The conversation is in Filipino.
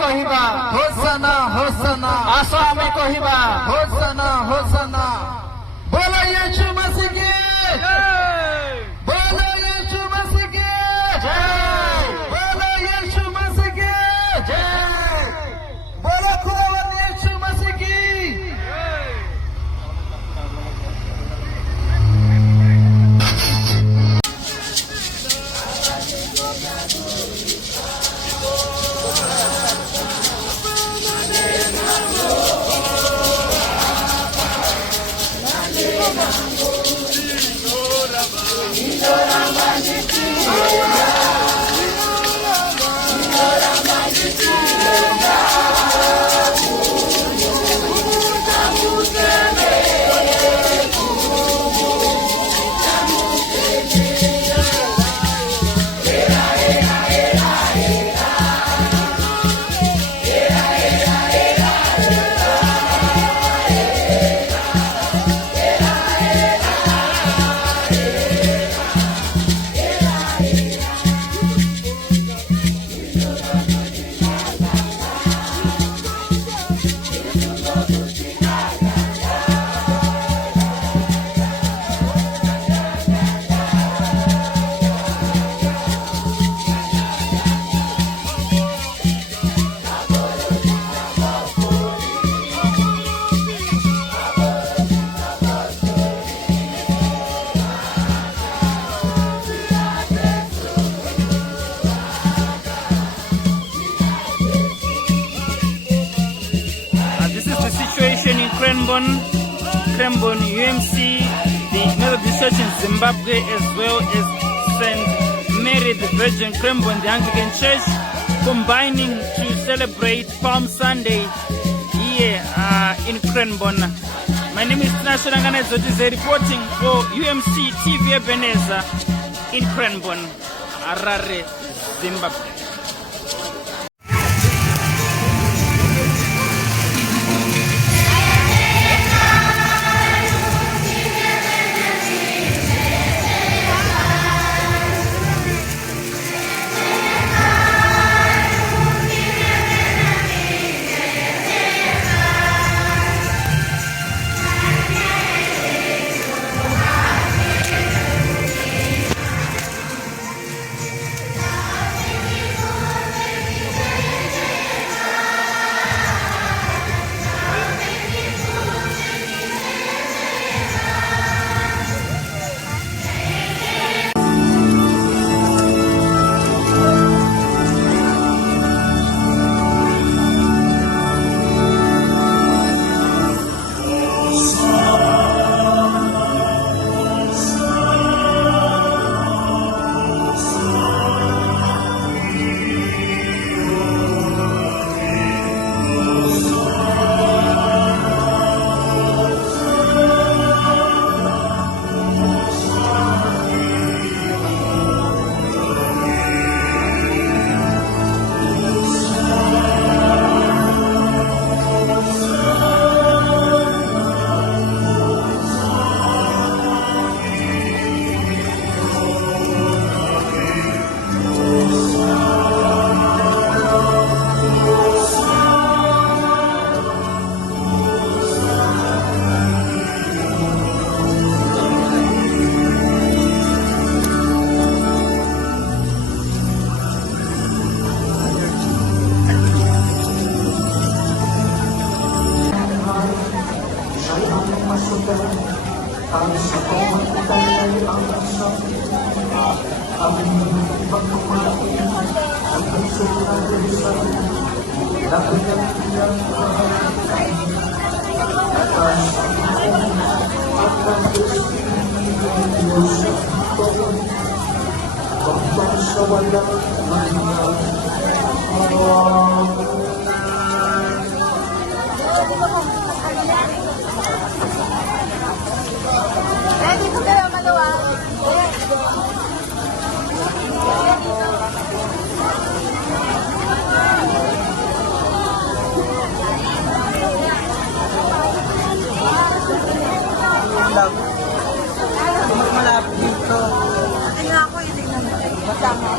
କହିବା होसना होसना ଆସ ଆମେ କହିବା होसना होसना बोलो यीशु मसीह की बोलो यीशु मसीह की बोलो यीशु मसीह की बोलो खुदावंद यीशु मसीह की Cranbourne UMC, the Methodist Church in Zimbabwe, as well as St. Mary the Virgin Cranbourne, the Anglican Church, combining to celebrate Palm Sunday here in Cranbourne. My name is Nasharangana Zotize, reporting for UMC TV Ebenezer in Cranbourne, Harare, Zimbabwe. Ready po kayo, maluwa? Malapit dito. Tingnan ako, tingnan mo. Matama.